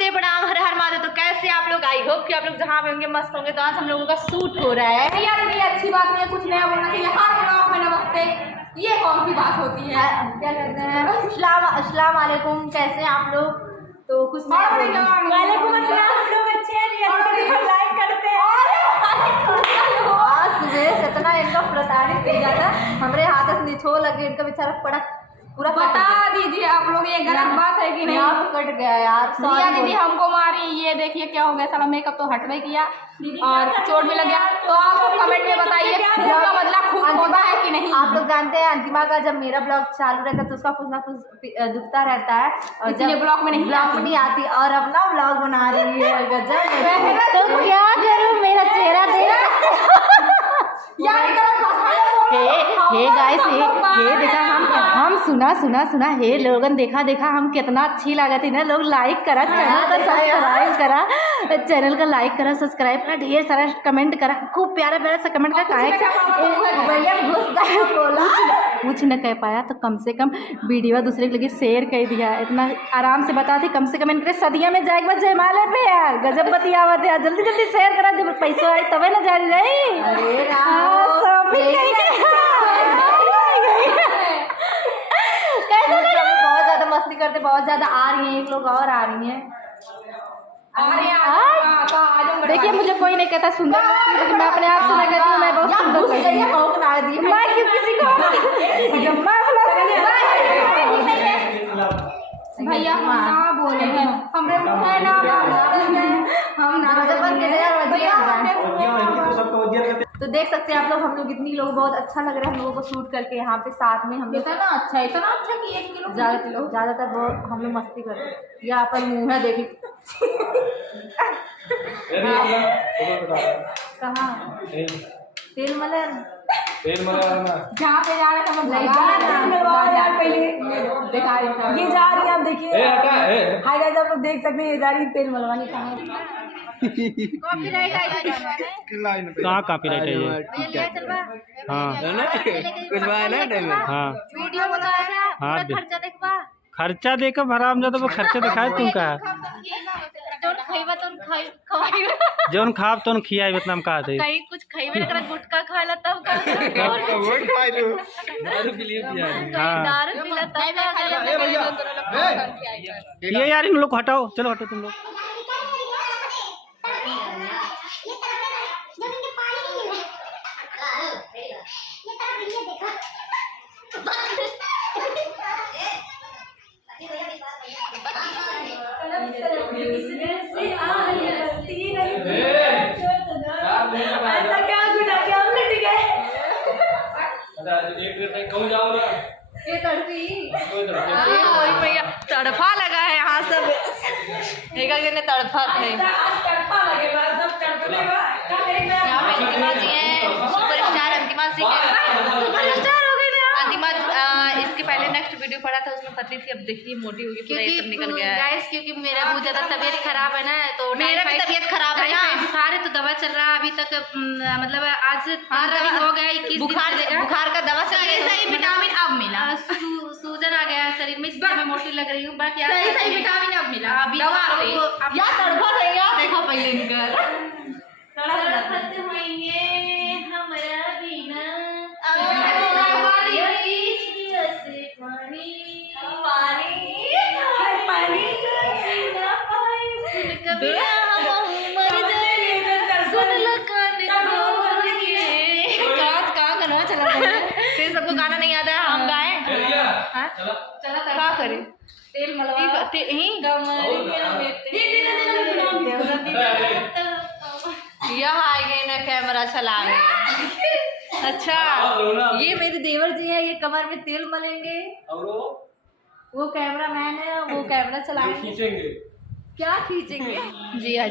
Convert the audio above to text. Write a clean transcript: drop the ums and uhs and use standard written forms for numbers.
नमस्ते प्रणाम हर हर महादेव। तो कैसे आप लोग, आई होप कि आप लोग जहाँ पे होंगे मस्त होंगे। तो आज हम लोगों का शूट हो रहा है। यार ये अच्छी बात नहीं है, कुछ नया बोलना चाहिए। हर ब्लॉग में नमस्ते, ये कौन सी बात होती है? क्या कहते हैं, अस्सलाम वालेकुम, कैसे हैं आप लोग? तो कुछ वालेकुम अस्सलाम, हम लोग अच्छे हैं, लाइक करते हैं। आज सुबह इतना इनका प्रताड़ित किया जाता, हमारे हाथ से निछो लगे, इनका बेचारा पड़ा पूरा। बता दीजिए आप लोग, ये गलत बात है कि नहीं? आप कट गया यार। रिया दीदी हमको मारी, ये देखिए क्या हो गया। साला मेकअप तो हटवे किया और चोट भी लग गया। तो आप लोग कमेंट में बताइए इसका बदला खूब होता है कि नहीं। आप लोग जानते हैं अंतिमा का जब मेरा ब्लॉग चालू रहता है तो उसका कुछ ना कुछ दुखता रहता है, और जब ब्लॉग में नहीं आती और अपना ब्लॉग बना रही है। गजब। तो क्या करूं, मेरा चेहरा देख। हे गाइस, हे देखा हम सुना हे लोगन, देखा हम कितना अच्छी लागत है ना। लोग लाइक करा, चैनल का सब्सक्राइब करा, चैनल का लाइक करा, सब्सक्राइब करा, ढेर सारा कमेंट करा, खूब प्यारा सा कमेंट का कुछ न कह पाया तो कम से कम वीडियो दूसरे के लिए शेयर कर दिया। इतना आराम से बता दी, कम से कम इनके सदिया में जाएगा जयमाला पे यार। गजब बतियावत है, जल्दी शेयर करा, जब पैसा आए तबे ना जाए बहुत ज्यादा मस्ती करते, बहुत ज्यादा आ रही हैं, एक लोग और आ रही हैं। देखिए मुझे कोई नहीं कहता सुंदर, लेकिन मैं अपने आप से मैं कहती हूँ मैं बहुत सुंदर। मैं क्यों किसी को भैया हम ना बोले हैं, हमरे मुँह है ना हम ना। तो देख सकते हैं आप लोग, हम लोग इतनी लोग, बहुत अच्छा लग रहा है हम लोगों को शूट करके यहाँ पे साथ में। हम लोग इतना अच्छा कि 1 किलो ज्यादातर बहुत हम लोग मस्ती करते हैं। यहाँ पर मुँह है देखिए। कहाँ तेल मलर जहाँ पे जा रहे थे हम दिखा रहे। ये जा रही है, आप देखिए। हाय गाइस, आप लोग देख सकते हैं ये जा रही तेल मलवानी। कहाँ कॉपीराइट कहाँ कॉपीराइट है ये? हाँ हाँ वीडियो बताया, हाँ, खर्चा देखवा, खर्चा देखो भराम जाता, वो खर्चा दिखाए तुम का जोन खाब तो खियाई वियतनाम का थे कहीं कुछ खइबे कर, गुटखा खाला तब का दारू पिला तब ये यार इन लोग को हटाओ, चलो हटो तुम लोग। भैया तड़फा लगा है यहाँ सब, एक तड़फा है। यहाँ पे अंतिमा जी हैं, सुपरस्टार अंतिमा जी सुपरस्टार हो गई ना अंतिमा। इसके पहले नेक्स्ट वीडियो पड़ा था, उसमें पतली थी, अब देखिए मोटी होगी, पूरा ये सब निकल गया है गाइस। क्योंकि मेरा बहुत ज्यादा तबीयत खराब है ना, तो मेरा भी तबीयत खराब है ना, बुखार है तो दवा चल रहा है अभी तक। मतलब आज हो गया 21 बुखार का दवा चल रही है। सही विटामिन अब मिला, सूजन आ गया शरीर में, इसलिए मैं मोटी लग रही हूँ। बाकी सही विटामिन अब मिला, अभी दवा यार तड़फा रहेगा। देखो पहले इनका तड़फत होइए हमरा बिना फिर सबको गाना नहीं आता है, हम गाएं। चला क्या करें, तेल मलवा यहाँ आएंगे ना कैमरा चला रहे। अच्छा ये मेरे देवर जी है, ये कमर में तेल मलेंगे, वो कैमरा मैन है, वो कैमरा चलाएंगे। क्या खींचेंगे? जी हाँ